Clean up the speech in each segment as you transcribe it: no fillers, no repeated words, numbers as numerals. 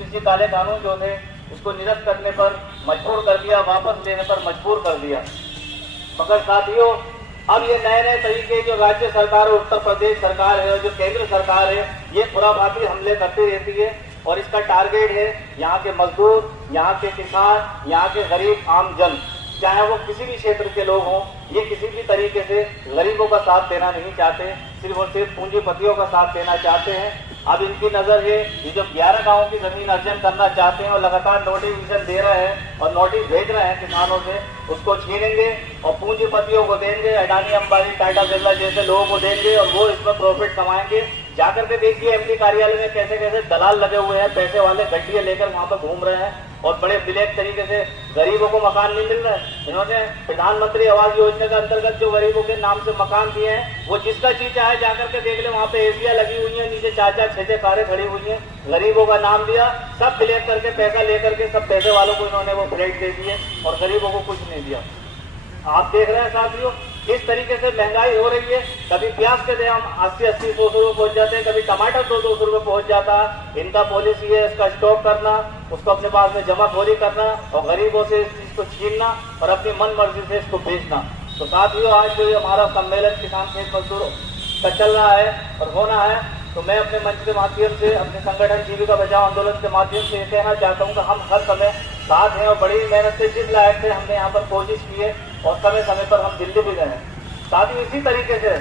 कृषि काले कानून जो थे उसको निरस्त करने पर मजबूर कर दिया, वापस लेने पर मजबूर कर दिया। मगर साथियों, अब ये नए नए तरीके जो राज्य सरकार और उत्तर प्रदेश सरकार है और जो केंद्र सरकार है, ये खुराफाती हमले करती रहती है और इसका टारगेट है यहाँ के मजदूर, यहाँ के किसान, यहाँ के गरीब आम जन, चाहे वो किसी भी क्षेत्र के लोग हों। ये किसी भी तरीके से गरीबों का साथ देना नहीं चाहते, सिर्फ और सिर्फ पूंजीपतियों का साथ देना चाहते हैं। अब इनकी नजर है ये जो 11 गांवों की जमीन अर्जन करना चाहते हैं और लगातार नोटिफिकेशन दे रहे हैं और नोटिस भेज रहे हैं किसानों से, उसको छीनेंगे और पूंजीपतियों को देंगे, अडानी अंबानी टाटा बिरला जैसे लोगों को देंगे और वो इसमें प्रॉफिट कमाएंगे। जाकर के देखिए एमपी कार्यालय में कैसे कैसे दलाल लगे हुए हैं, पैसे वाले गड्डियां लेकर वहां पर घूम रहे हैं और बड़े ब्लैक तरीके से गरीबों को मकान नहीं मिल रहा है। इन्होंने प्रधानमंत्री आवास योजना के अंतर्गत जो गरीबों के नाम से मकान दिए हैं, वो जिसका चीज चाहे जाकर के देख ले, वहां पे एसिया लगी हुई है, नीचे 4-4 6-6 कारें खड़ी हुई हैं, गरीबों का नाम दिया, सब ब्लैक करके पैसा लेकर के सब पैसे वालों को इन्होंने वो फ्लैट दे दिए और गरीबों को कुछ नहीं दिया। आप देख रहे हैं साथियों किस तरीके से महंगाई हो रही है। कभी प्याज के दाम 80-80 100 रुपए पहुंच जाते हैं, कभी टमाटर 200 रुपए पहुंच जाता है। इनका पॉलिसी है इसका स्टॉक करना, उसको अपने पास में जमाखोरी करना और गरीबों से इस चीज को छीनना और अपनी मन मर्जी से इसको बेचना। तो साथियों, आज जो हमारा सम्मेलन किसान खेत मजदूरों का चल रहा है और होना है, तो मैं अपने मंच के माध्यम से, अपने संगठन जीविका बचाओ आंदोलन के माध्यम से ये कहना चाहता हूँ कि हम हर समय साथ हैं और बड़ी मेहनत से जिस लायक थे हमने यहाँ पर कोशिश की है और समय समय पर हम दिल्ली भी गए। साथ ही इसी तरीके से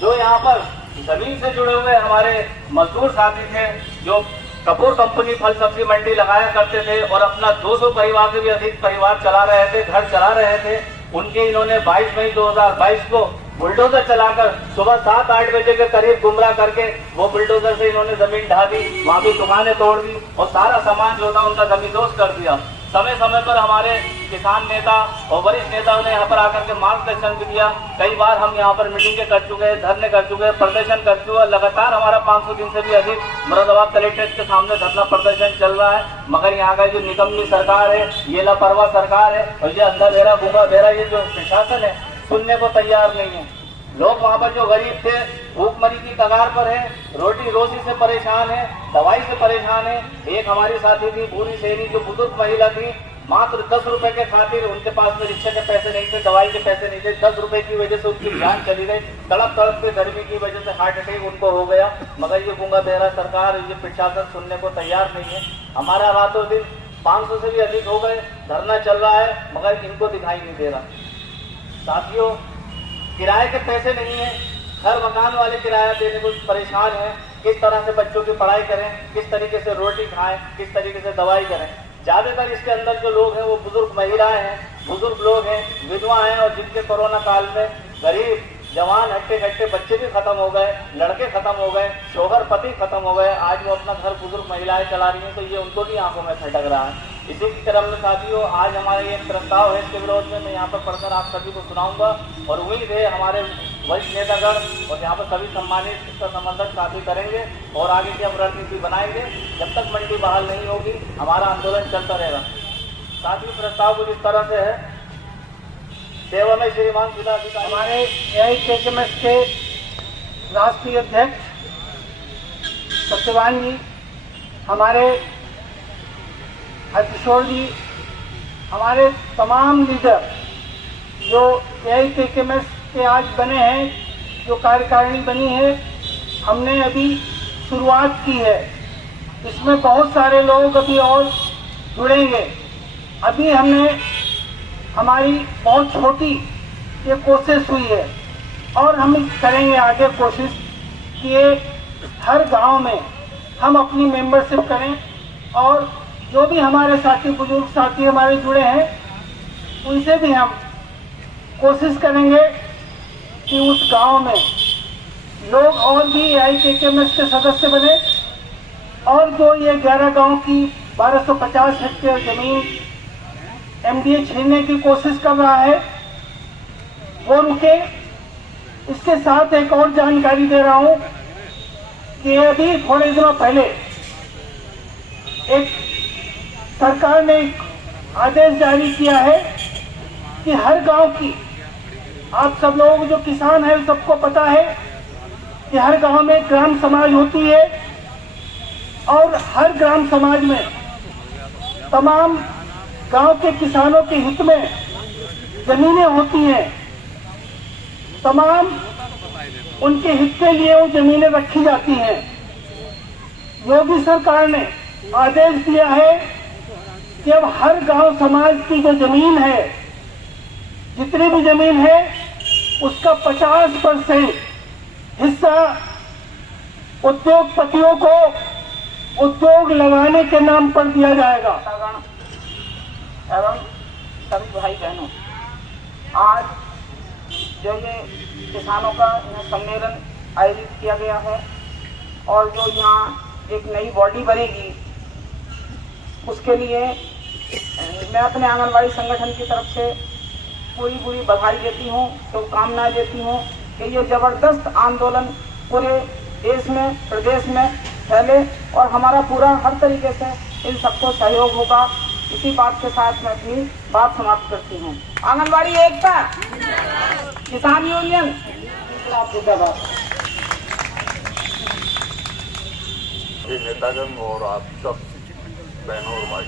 जो यहाँ पर जमीन से जुड़े हुए हमारे मजदूर साथी थे, जो कपूर कंपनी फल सब्जी मंडी लगाया करते थे और अपना 200 परिवार से भी अधिक परिवार चला रहे थे, घर चला रहे थे, उनके इन्होंने 22 मई 2022 को बुलडोजर चलाकर सुबह 7-8 बजे के करीब गुमराह करके वो बुलडोजर से इन्होंने जमीन ढा दी, वहां की दुकानें तोड़ दी और सारा सामान जो था उनका जमींदोज कर दिया। समय समय पर हमारे किसान नेता और वरिष्ठ नेताओं ने यहाँ पर आकर के मार्गदर्शन भी दिया। कई बार हम यहाँ पर मीटिंगें कर चुके हैं, धरने कर चुके हैं, प्रदर्शन कर चुके हैं। लगातार हमारा 500 दिन से भी अधिक मुरादाबाद कलेक्ट्रेट के सामने धरना प्रदर्शन चल रहा है, मगर यहाँ का जो निकम्मी सरकार है, ये लापरवाह सरकार है और ये अंधा बहरा गूंगा बहरा ये जो प्रशासन है सुनने को तैयार नहीं है। लोग वहाँ पर जो गरीब थे भूखमरी की कगार पर है, रोटी रोजी से परेशान है, दवाई से परेशान है। एक हमारी साथी थी भूरी सेनी, जो बुजुर्ग महिला थी, मात्र 10 रुपए के खातिर, उनके पास में रिक्शा के पैसे नहीं थे, दवाई के पैसे नहीं थे, 10 रुपए की वजह से उनकी जान चली गई। तड़प तड़प के गर्मी की वजह से हार्ट अटैक उनको हो गया। मगर ये गूंगा बहरा सरकार, ये प्रशासन सुनने को तैयार नहीं है। हमारा रातों दिन 500 से भी अधिक हो गए, धरना चल रहा है, मगर इनको दिखाई नहीं दे रहा। साथियों, किराए के पैसे नहीं है, हर मकान वाले किराया देने को परेशान है। किस तरह से बच्चों की पढ़ाई करें, किस तरीके से रोटी खाएं, किस तरीके से दवाई करें। ज्यादातर इसके अंदर जो लोग हैं वो बुजुर्ग महिलाएं हैं, बुजुर्ग लोग हैं, विधवा हैं और जिनके कोरोना काल में गरीब जवान हट्टे घट्टे बच्चे भी खत्म हो गए, लड़के खत्म हो गए, शोहर पति खत्म हो गए, आज वो अपना घर बुजुर्ग महिलाएं चला रही हैं, तो ये उनको भी आंखों में खटक रहा है। इसी की क्रम में साथियों, आज हमारे ये प्रस्ताव है, इसके विरोध में मैं यहाँ पर पढ़कर आप सभी को सुनाऊंगा और उम्मीद है हमारे वरिष्ठ नेतागण और यहाँ पर सभी सम्मानित इसका समर्थन साथी करेंगे और आगे की हम रणनीति बनाएंगे। जब तक मंडी बहाल नहीं होगी हमारा आंदोलन चलता रहेगा। साथियों, प्रस्ताव कुछ इस तरह से है। सेवा में श्रीमान जिलाधिकारी, हमारे AIKMS के राष्ट्रीय अध्यक्ष सत्यवान जी, हमारे किशोर जी, हमारे तमाम लीडर जो AIKMS के आज बने हैं, जो कार्यकारिणी बनी है, हमने अभी शुरुआत की है। इसमें बहुत सारे लोग अभी और जुड़ेंगे। अभी हमने हमारी बहुत छोटी ये कोशिश हुई है और हम करेंगे आगे कोशिश कि ये हर गांव में हम अपनी मेंबरशिप करें और जो भी हमारे साथी बुजुर्ग साथी हमारे जुड़े हैं उनसे भी हम कोशिश करेंगे कि उस गांव में लोग और भी AIKMS के सदस्य बने और जो ये 11 गांव की 1250 हेक्टेयर जमीन MDA छीनने की कोशिश कर रहा है वो रुके। इसके साथ एक और जानकारी दे रहा हूं कि अभी थोड़े दिनों पहले एक सरकार ने एक आदेश जारी किया है कि हर गांव की, आप सब लोग जो किसान हैं सबको पता है कि हर गांव में ग्राम समाज होती है और हर ग्राम समाज में तमाम गांव के किसानों के हित में जमीनें होती हैं, तमाम उनके हित के लिए वो जमीनें रखी जाती हैं। योगी सरकार ने आदेश दिया है कि अब हर गांव समाज की जो जमीन है, जितनी भी जमीन है, उसका 50% हिस्सा उद्योगपतियों को उद्योग लगाने के नाम पर दिया जाएगा। एवं सभी भाई बहनों, आज जो ये किसानों का यहाँ सम्मेलन आयोजित किया गया है और जो यहाँ एक नई बॉडी बनेगी, उसके लिए मैं अपने आंगनबाड़ी संगठन की तरफ से पूरी पूरी बधाई देती हूँ, शुभकामनाएं देती हूँ कि ये जबरदस्त आंदोलन पूरे देश में, प्रदेश में फैले और हमारा पूरा हर तरीके से इन सबको सहयोग होगा। इसी बात के साथ मैं अपनी बात समाप्त करती हूँ। आंगनबाड़ी एकता, किसान यूनियन जिंदाबाद। नेतागण और आप सब बहनों और भाई,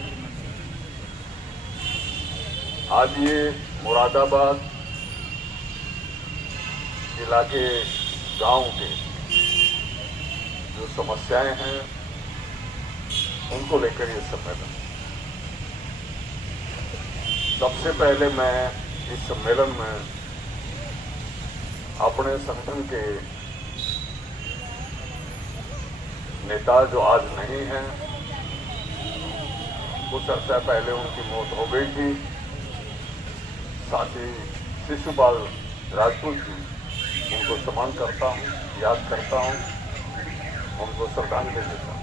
आज ये मुरादाबाद जिला के गांव के जो समस्याएं हैं उनको लेकर ये सम्मेलन। सबसे पहले मैं इस सम्मेलन में अपने संगठन के नेता जो आज नहीं हैं, कुछ अर्सा पहले उनकी मौत हो गई थी, साथी शिशुपाल राजपूत जी, उनको सम्मान करता हूँ, याद करता हूँ, उनको श्रद्धांजलि देता हूँ।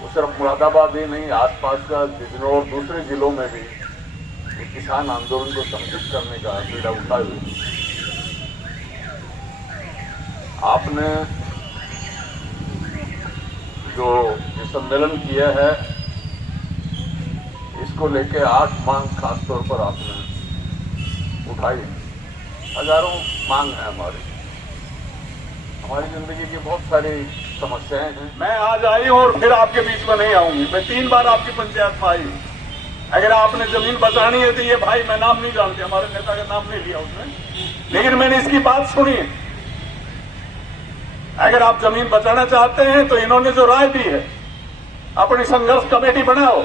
वो सिर्फ मुरादाबाद ही नहीं, आसपास का बिजनौर, दूसरे जिलों में भी किसान आंदोलन को संगठित करने का बीड़ा उठाए हुए। आपने जो ये सम्मेलन किया है, इसको लेके 8 मांग खासतौर पर आपने उठाई। हजारों मांग है हमारी जिंदगी की बहुत सारी समस्याएं हैं। मैं आज आई हूं और फिर आपके बीच में नहीं आऊंगी। मैं 3 बार आपकी पंचायत में आई हूं। अगर आपने जमीन बचानी है तो ये भाई, मैं नाम नहीं जानते, हमारे नेता का नाम नहीं लिया उसने, लेकिन मैंने इसकी बात सुनी। अगर आप जमीन बचाना चाहते हैं तो इन्होंने जो राय दी है, अपनी संघर्ष कमेटी बनाओ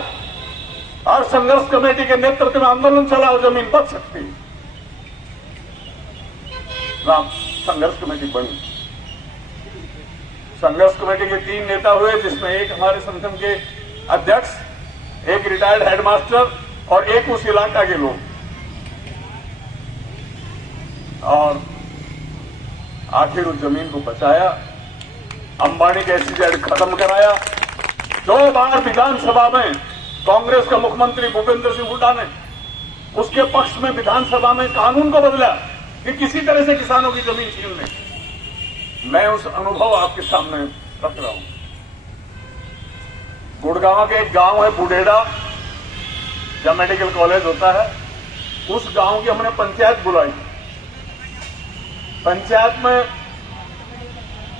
और संघर्ष कमेटी के नेतृत्व में आंदोलन चलाओ, जमीन बच सकती है। संघर्ष कमेटी बनी। संघर्ष कमेटी के 3 नेता हुए, जिसमें एक हमारे संगठन के अध्यक्ष, एक रिटायर्ड हेडमास्टर और एक उस इलाका के लोग। और आखिर उस जमीन को बचाया, अंबानी के SEZ खत्म कराया। 2 बार विधानसभा में कांग्रेस का मुख्यमंत्री भूपेंद्र सिंह हुड्डा ने उसके पक्ष में विधानसभा में कानून को बदला कि किसी तरह से किसानों की जमीन छीन ले। मैं उस अनुभव आपके सामने रख रहा हूं। गुड़गांव के एक गांव है बुडेड़ा, जहां मेडिकल कॉलेज होता है, उस गांव की हमने पंचायत बुलाई। पंचायत में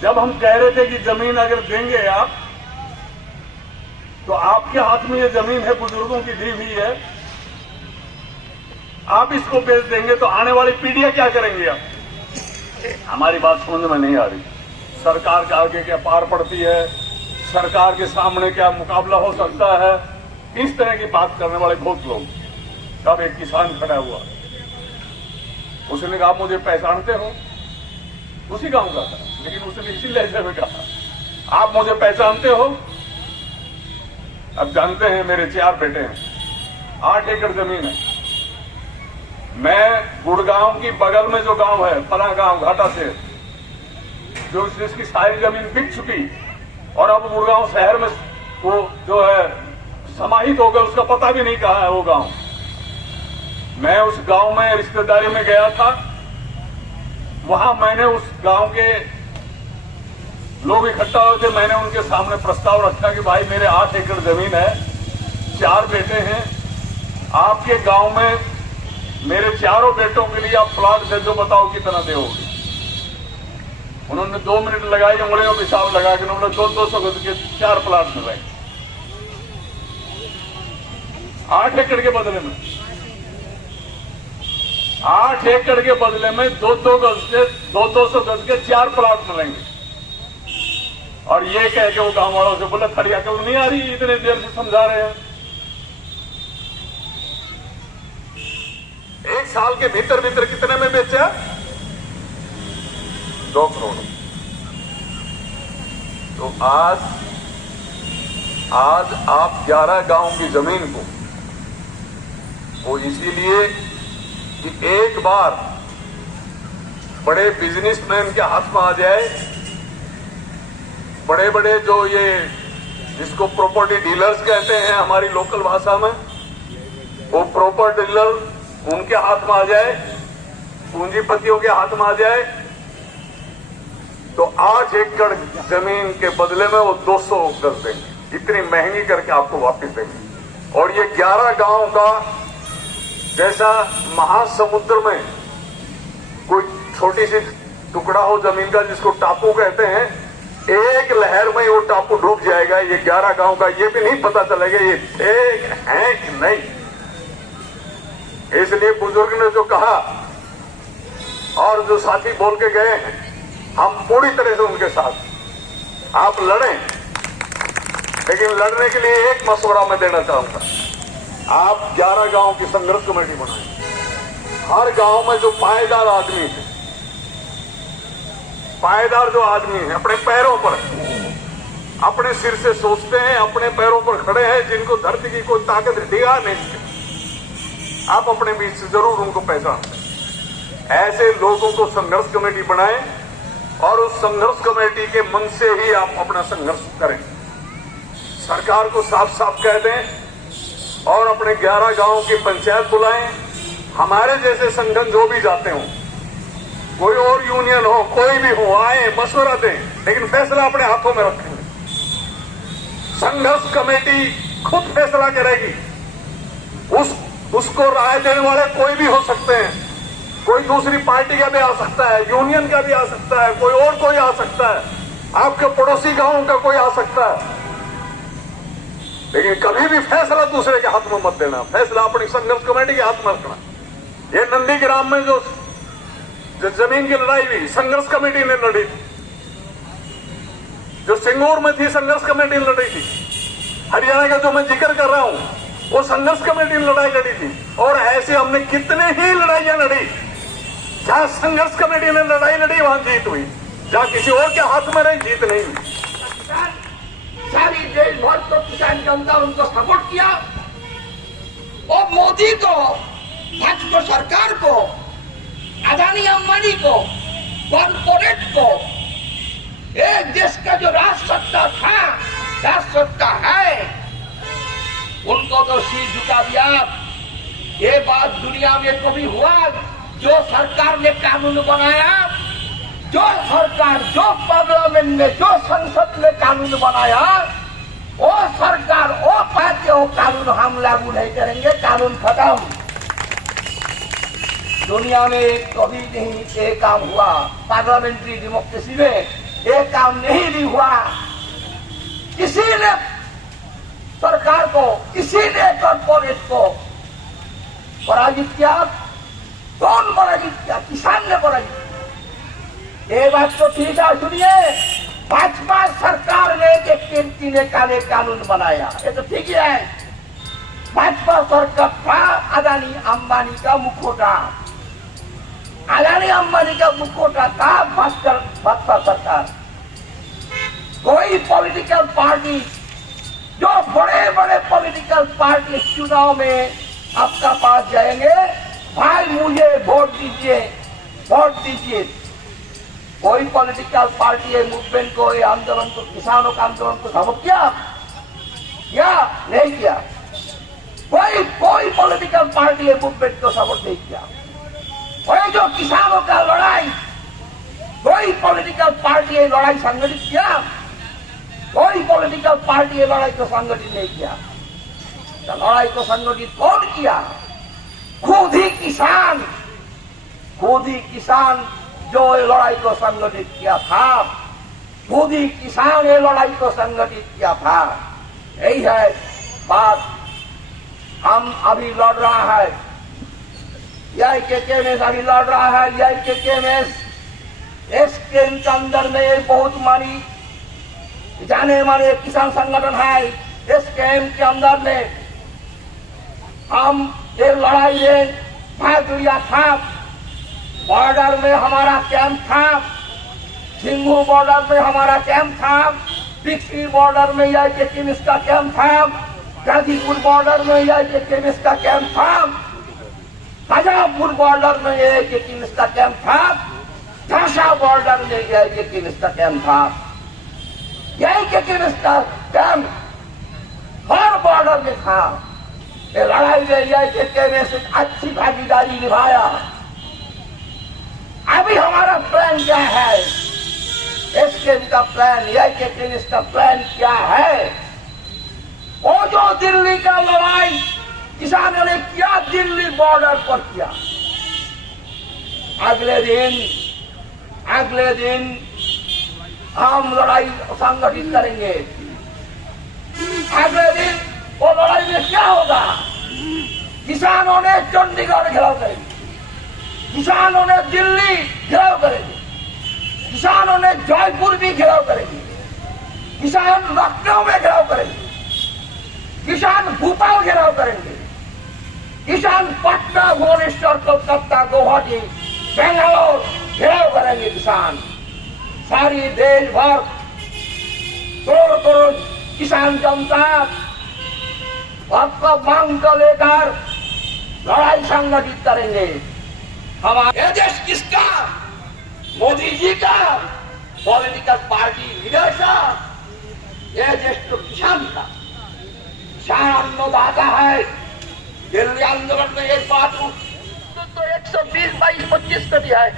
जब हम कह रहे थे कि जमीन अगर देंगे आप, तो आपके हाथ में ये जमीन है, बुजुर्गों की दी हुई है, आप इसको बेच देंगे तो आने वाली पीढ़ियां क्या करेंगे? आप, हमारी बात समझ में नहीं आ रही। सरकार के आगे क्या पार पड़ती है, सरकार के सामने क्या मुकाबला हो सकता है, इस तरह की बात करने वाले बहुत लोग। तब एक किसान खड़ा हुआ, उसने कहा मुझे पहचानते हो? उसी गांव का था, लेकिन उसने इसी लहजे में कहा आप मुझे पहचानते हो? अब जानते हैं, मेरे 4 बेटे हैं, 8 एकड़ जमीन है। मैं गुड़गांव की बगल में जो गांव है, पना गांव घाटा से, जो जिसकी सारी जमीन बिक चुकी और अब गुड़गांव शहर में वो जो है समाहित हो गया, उसका पता भी नहीं कहा है वो गांव। मैं उस गांव में रिश्तेदारी में गया था। वहां मैंने उस गांव के लोग इकट्ठा हुए थे, मैंने उनके सामने प्रस्ताव रखा कि भाई मेरे 8 एकड़ जमीन है, 4 बेटे हैं, आपके गांव में मेरे 4 बेटों के लिए आप प्लॉट दे दो, बताओ कितना दोगे? उन्होंने 2 मिनट लगाई, उंगलियों पे हिसाब लगा के उन्होंने 200 गज के 4 प्लाट में रहे 8 एकड़ के बदले में 8 एकड़ के बदले में 200 गज के 4 प्लाट मिलेंगे। और ये कह के वो गांव वालों से बोला खड़ी अकल नहीं आ रही, इतने देर से समझा रहे हैं। 1 साल के भीतर भीतर कितने में बेचा? 2 करोड़। तो आज आप 11 गांव की जमीन को वो इसीलिए कि एक बार बड़े बिजनेसमैन के हाथ में आ जाए, बड़े बड़े जो ये जिसको प्रॉपर्टी डीलर्स कहते हैं हमारी लोकल भाषा में, वो प्रॉपर्टी डीलर उनके हाथ में आ जाए, पूंजीपतियों के हाथ में आ जाए, तो 8 एकड़ जमीन के बदले में वो 200 गज देंगे, इतनी महंगी करके आपको वापस देंगे। और ये 11 गांव का जैसा महासमुद्र में कोई छोटी सी टुकड़ा हो जमीन का जिसको टापू कहते हैं, एक लहर में वो टापू डूब जाएगा। ये 11 गांव का ये भी नहीं पता चलेगा ये ठीक है कि नहीं। इसलिए बुजुर्ग ने जो कहा और जो साथी बोल के गए हैं, हम पूरी तरह से उनके साथ। आप लड़ें, लेकिन लड़ने के लिए एक मशवरा मैं देना चाहूंगा। आप 11 गांव की संघर्ष कमेटी बनाएं। हर गांव में जो पायदार आदमी है, पायदार जो आदमी है, अपने पैरों पर, अपने सिर से सोचते हैं, अपने पैरों पर खड़े हैं, जिनको धरती की कोई ताकत दिखा नहीं सकती, आप अपने बीच से जरूर उनको पहचानते हैं। ऐसे लोगों को संघर्ष कमेटी बनाएं और उस संघर्ष कमेटी के मन से ही आप अपना संघर्ष करें। सरकार को साफ साफ कह दें और अपने 11 गांव की पंचायत बुलाएं। हमारे जैसे संगठन जो भी जाते हों, कोई और यूनियन हो, कोई भी हो, आए मशवरा दें, लेकिन फैसला अपने हाथों में रखेंगे। संघर्ष कमेटी खुद फैसला करेगी। उसको राय देने वाले कोई भी हो सकते हैं, कोई दूसरी पार्टी का भी आ सकता है, यूनियन का भी आ सकता है, कोई आ सकता है, आपके पड़ोसी गांव का कोई आ सकता है, लेकिन कभी भी फैसला दूसरे के हाथ में मत देना। फैसला अपनी संघर्ष कमेटी के हाथ में रखना। ये नंदीग्राम में जो जमीन की लड़ाई हुई, संघर्ष कमेटी ने लड़ी थी। जो सिंगूर में थी, संघर्ष कमेटी ने लड़ी थी। हरियाणा का जो मैं जिक्र कर रहा हूं, वो संघर्ष कमेटी ने लड़ाई लड़ी थी। और ऐसे हमने कितने ही लड़ाइयां लड़ी, जहां संघर्ष कमेटी ने लड़ाई लड़ी वहां जीत हुई, जहां किसी और के हाथ में रही जीत नहीं हुई। सारी देश भर तो किसान जनता उनको सपोर्ट किया और मोदी को, भाजपा सरकार को, अदानी अंबानी को, कॉर्पोरेट को, एक देश का जो राज सत्ता था, राज सत्ता है, उनको तो सिर झुका दिया। ये बात दुनिया में कभी हुआ? जो सरकार ने कानून बनाया, जो सरकार, जो पार्लियामेंट में, जो संसद में कानून बनाया, वो सरकार, वो पार्टी, वो कानून हम लागू नहीं करेंगे, कानून खत्म। दुनिया में कभी नहीं ये काम हुआ। पार्लियामेंट्री डेमोक्रेसी में ये काम नहीं भी हुआ। किसी ने सरकार को, किसी ने कॉर्पोरेट को पराजित किया? कौन पराजित किया? किसान ने पराजित किया। ये बात तो ठीक है, सुनिए, भाजपा सरकार ने एक व्यक्ति ने काले कानून बनाया, ये तो ठीक है। भाजपा सरकार था अदानी अंबानी का मुखौटा, अदानी अंबानी का मुखौटा था भाजपा सरकार। कोई पॉलिटिकल पार्टी, जो बड़े बड़े पॉलिटिकल पार्टी चुनाव में आपका पास जाएंगे, भाई मुझे वोट दीजिए, वोट दीजिए। कोई पॉलिटिकल पार्टी ये मूवमेंट को, ये आंदोलन को, किसानों का आंदोलन को सपोर्ट किया या नहीं किया? कोई पॉलिटिकल पार्टी ये मूवमेंट को सपोर्ट नहीं किया। वही जो किसानों का लड़ाई, कोई पॉलिटिकल पार्टी ये लड़ाई संगठित किया? कोई पॉलिटिकल पार्टी ये लड़ाई को संगठित नहीं किया। तो लड़ाई को संगठित कौन किया? खुद ही किसान जो ये लड़ाई को संगठित किया था, खुद ही किसान ये लड़ाई को संगठित किया था। यही है बात। हम अभी लड़ रहा है, AIKK में अभी लड़ रहा है। AIKK में SKM के अंदर में एक बहुत मानी जाने माने किसान संगठन है। SKM के अंदर में हम एक लड़ाई में भाग लिया था। बॉर्डर में हमारा कैंप था, सिंघू बॉर्डर में हमारा कैंप था, बिक्री बॉर्डर में AIKK का कैंप था, गाजीपुर बॉर्डर में AIKK का कैंप था, शाजापुर बॉर्डर में AIKK का कैंप था, झांसा बॉर्डर में AIKK का कैंप था। AIKK का कैंप हर बॉर्डर में था। ये लड़ाई में AIKK ने अच्छी भागीदारी निभाया। अभी हमारा प्लान क्या है? SKM का प्लान, AIKK का प्लान क्या है? वो जो दिल्ली का लड़ाई किसानों ने किया, दिल्ली बॉर्डर पर किया। अगले दिन हम लड़ाई संगठित करेंगे। अगले दिन वो लड़ाई में क्या होगा? किसानों ने चंडीगढ़ घेराव करेंगे, किसानों ने दिल्ली घेराव करेंगे, किसानों ने जयपुर भी घेराव करेंगे, किसान लखनऊ में घेराव करेंगे, किसान भोपाल घेराव करेंगे, किसान पटना, भुवनेश्वर, कोलकाता, गुवाहाटी, बेंगलोर घेराव करेंगे। किसान सारी देश भर करोड़ करोड़ किसान जनता आपका मांग को लेकर लड़ाई संगठित करेंगे। हमारा देश किसका? मोदी जी का, पॉलिटिकल पार्टी लीडर का। यह देश तो किसान का। किसान अन्नदाता है। दिल्ली आंदोलन में एक बात तो 120/22 कर दिया है।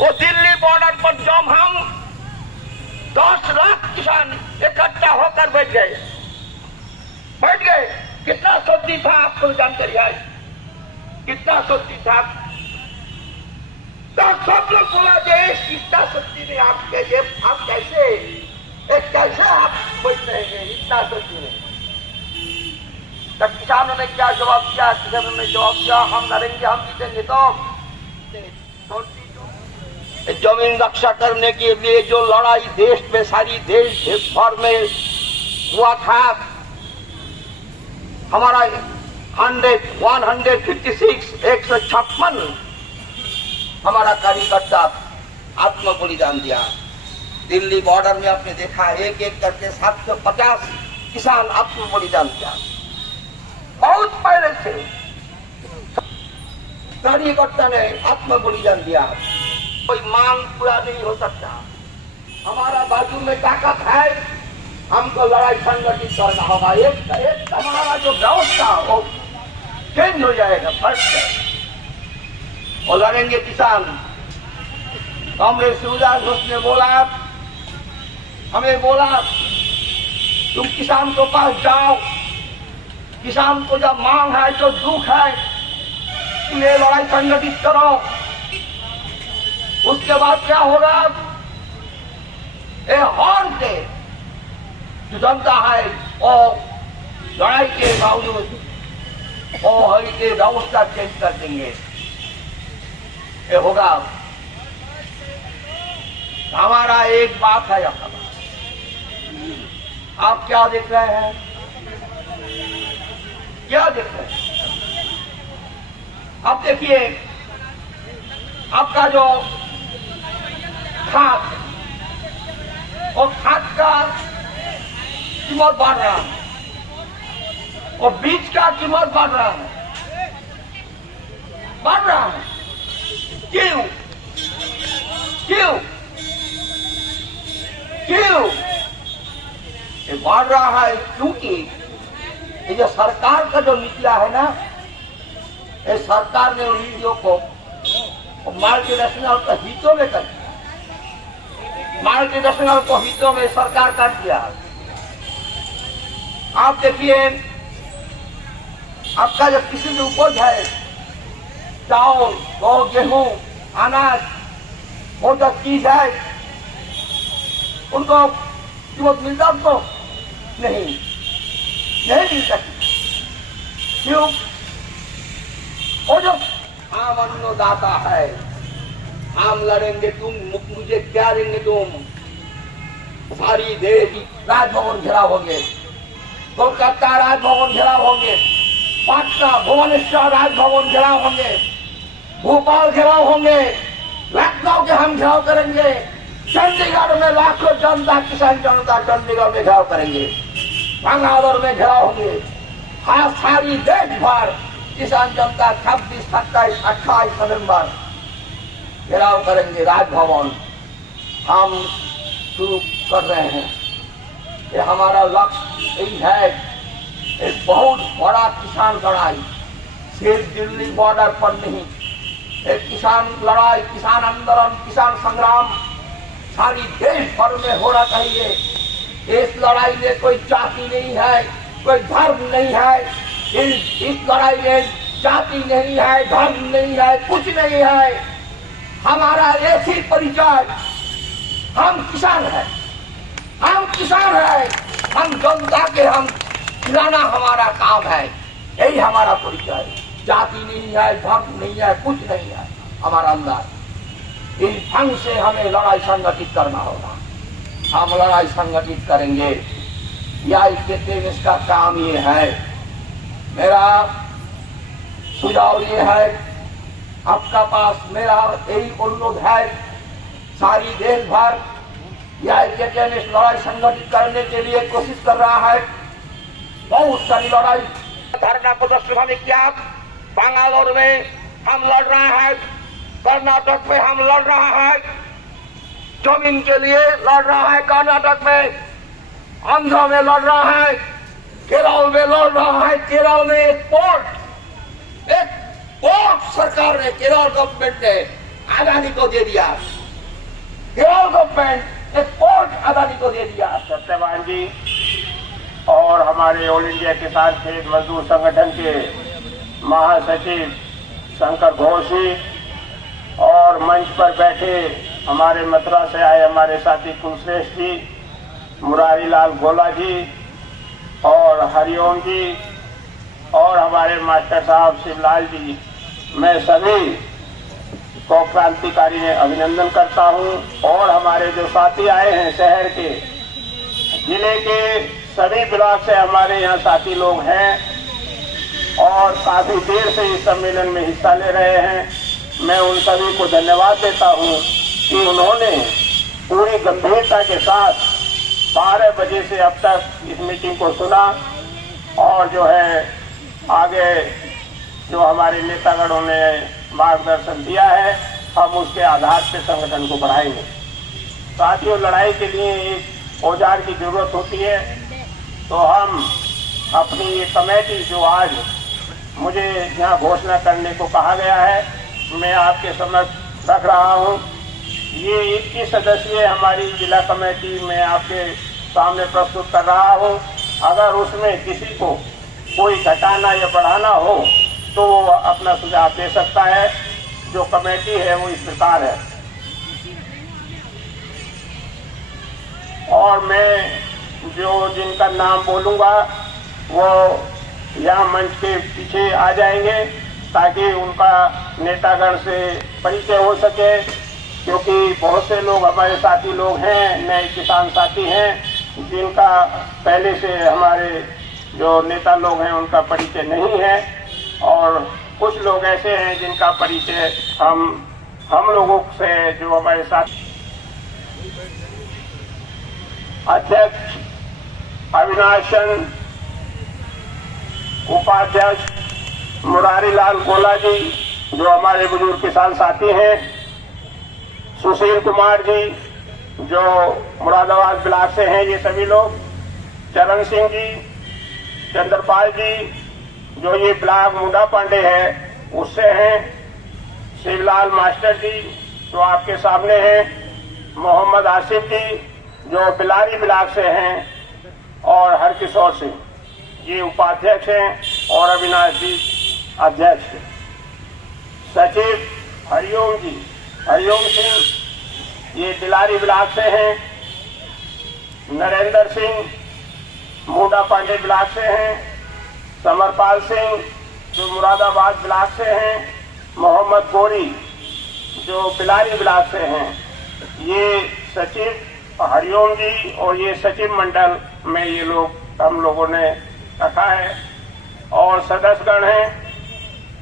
वो दिल्ली बॉर्डर पर जब हम 10 लाख किसान इकट्ठा होकर बैठ गए। कितना सोची था आपको जानकारी है? कितना सोची था? तो सब लोग बोला देश इतना सोची नहीं आपके ये आप कैसे आप बैठ रहेंगे इतना सोची नहीं। तो किसानों ने क्या जवाब दिया? किसानों ने जवाब दिया हम लड़ेंगे, हम जीतेंगे। तो जमीन रक्षा करने के लिए जो लड़ाई देश में सारी देश भर में हुआ था, हमारा 156 हमारा कार्यकर्ता आत्म बलिदान दिया। दिल्ली बॉर्डर में आपने देखा एक एक करके 750 किसान आत्म बलिदान दिया। बहुत पहले से कार्यकर्ता ने आत्म बलिदान दिया। कोई मांग पूरा नहीं हो सकता। हमारा बाजू में ताकत है, हमको लड़ाई संगठित करना होगा। एक हमारा जो व्यवस्था वो चेंज हो जाएगा, फर्क है। और लड़ेंगे किसान। कांग्रेस शिवराज ने बोला, हमें बोला तुम किसान के पास जाओ, किसान को जब मांग है जो दुख है ये लड़ाई संगठित करो। उसके बाद क्या होगा? हर के जो जनता है और लड़ाई के बावजूद और के व्यवस्था चेंज कर देंगे। ये होगा। हमारा एक बात है, आप क्या देख रहे हैं? क्या देख रहे हैं? अब देखिए आपका जो खाद और खाद का कीमत बढ़ रहा है और बीज का कीमत बढ़ रहा है। क्यों? ये बढ़ रहा है क्योंकि ये जो सरकार का जो निकला है ना, ये सरकार ने उन नीतियों को मल्टीनेशनल के हितों में कर दिया। मल्टीनेशनल को हितों में सरकार कर दिया। आप देखिए आपका जो किसी भी उपज है, चावल और गेहूं अनाज वो जो चीज है उनको कीमत मिलता उनको नहीं मिल सकती। क्यों? वो जो आम अन्नदाता है, हम लड़ेंगे, तुम मुझे क्या देंगे तुम? सारी देश राजभवन घेराव होंगे, कोलकाता राजभवन घेराव होंगे, पटना भुवनेश्वर राजभवन घेराव होंगे, भोपाल घेराव होंगे, लखनऊ के हम घेराव करेंगे, चंडीगढ़ में लाखों जनता, किसान जनता चंडीगढ़ में घेराव करेंगे, बंगालोर में घेराव होंगे, हाँ सारी देश भर किसान जनता 26, 27, 28 नवंबर घेराव करेंगे राजभवन। हम शुरू कर रहे हैं, ये हमारा लक्ष्य यही है। एक बहुत बड़ा किसान लड़ाई सिर्फ दिल्ली बॉर्डर पर नहीं, एक किसान लड़ाई, किसान आंदोलन, किसान संग्राम सारी देश भर में होना चाहिए। इस लड़ाई में कोई जाति नहीं है, कोई धर्म नहीं है, इस लड़ाई में जाति नहीं है, धर्म नहीं है, कुछ नहीं है। हमारा एक ही परिचय, हम किसान हैं, हम किसान हैं, हम जनता के हम खिलाना हमारा काम है, यही हमारा परिचय। जाति नहीं है, धर्म नहीं है, कुछ नहीं है हमारा अंदर। इस ढंग से हमें लड़ाई संगठित करना होगा। हम लड़ाई संगठित करेंगे, या इसका काम ये है। मेरा सुझाव ये है, आपका पास मेरा यही अनुरोध है, सारी देश भर या लड़ाई संगठित करने के लिए कोशिश कर रहा है। बहुत सारी लड़ाई धरना प्रदर्शन हमने किया, बंगालोर में हम लड़ रहे हैं, कर्नाटक में हम लड़ रहा है, जमीन के लिए लड़ रहा है कर्नाटक में, आंध्र में लड़ रहा है, केरल में लड़ रहा है। केरल में एक पोर्ट सरकार ने, केरल गवर्नमेंट ने अदानी को दे दिया। केरल गवर्नमेंट एक पोर्ट अदानी को दे दिया। सत्यवान जी और हमारे ऑल इंडिया किसान खेत मजदूर संगठन के महासचिव शंकर घोष जी और मंच पर बैठे हमारे मथुरा से आए हमारे साथी कुलश्रेष्ठ जी, मुरारी लाल गोला जी और हरिओम जी और हमारे मास्टर साहब शिवलाल जी, मैं सभी को क्रांतिकारी में अभिनंदन करता हूं। और हमारे जो साथी आए हैं शहर के, जिले के सभी ब्लॉक से हमारे यहाँ साथी लोग हैं और काफी देर से इस सम्मेलन में हिस्सा ले रहे हैं, मैं उन सभी को धन्यवाद देता हूं कि उन्होंने पूरी गंभीरता के साथ 12 बजे से अब तक इस मीटिंग को सुना और जो है आगे जो हमारे नेतागणों ने मार्गदर्शन दिया है, हम उसके आधार पर संगठन को बढ़ाएंगे। साथियों, लड़ाई के लिए एक औजार की जरूरत होती है, तो हम अपनी ये कमेटी जो आज मुझे यहाँ घोषणा करने को कहा गया है, मैं आपके समक्ष रख रहा हूँ। ये 21 सदस्यीय हमारी जिला कमेटी में आपके सामने प्रस्तुत कर रहा हूँ। अगर उसमें किसी को कोई घटाना या बढ़ाना हो तो वो अपना सुझाव दे सकता है। जो कमेटी है वो इस प्रकार है। और मैं जो जिनका नाम बोलूँगा वो यहाँ मंच के पीछे आ जाएंगे ताकि उनका नेतागण से परिचय हो सके, क्योंकि बहुत से लोग हमारे साथी लोग हैं, नए किसान साथी हैं, जिनका पहले से हमारे जो नेता लोग हैं उनका परिचय नहीं है, और कुछ लोग ऐसे हैं जिनका परिचय हम लोगों से जो हमारे साथ अध्यक्ष अविनाश चंद, उपाध्यक्ष मुरारी लाल गोला जी जो हमारे बुजुर्ग किसान साथी हैं, सुशील कुमार जी जो मुरादाबाद ब्लॉक से हैं, ये सभी लोग, चरण सिंह जी, चंद्रपाल जी जो ये ब्लॉक मुंडा पांडे है उससे हैं, शिवलाल मास्टर जी जो आपके सामने हैं, मोहम्मद आसिफ जी जो बिलारी ब्लॉक से हैं, और हरकिशोर सिंह ये उपाध्यक्ष हैं, और अविनाश जी अध्यक्ष। सचिव हरिओम जी हरिओम सिंह, ये बिलारी ब्लॉक से हैं। नरेंद्र सिंह मोटा पांडे ब्लॉक से हैं। समरपाल सिंह जो मुरादाबाद ब्लॉक से हैं। मोहम्मद गोरी जो बिलारी ब्लॉक से हैं। ये सचिव हरिओम जी और ये सचिव मंडल में ये लोग हम लोगों ने रखा है। और सदस्यगण हैं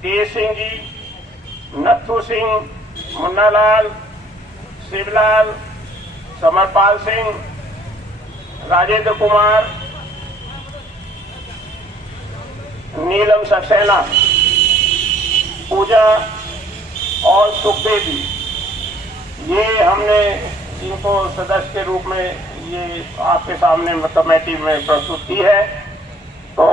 के सिंह जी, नथु सिंह, मुन्नालाल, शिवलाल, समरपाल सिंह, राजेंद्र कुमार, नीलम सक्सेना, पूजा और सुखदेवी। ये हमने इनको सदस्य के रूप में ये आपके सामने कमेटी में प्रस्तुत की है। तो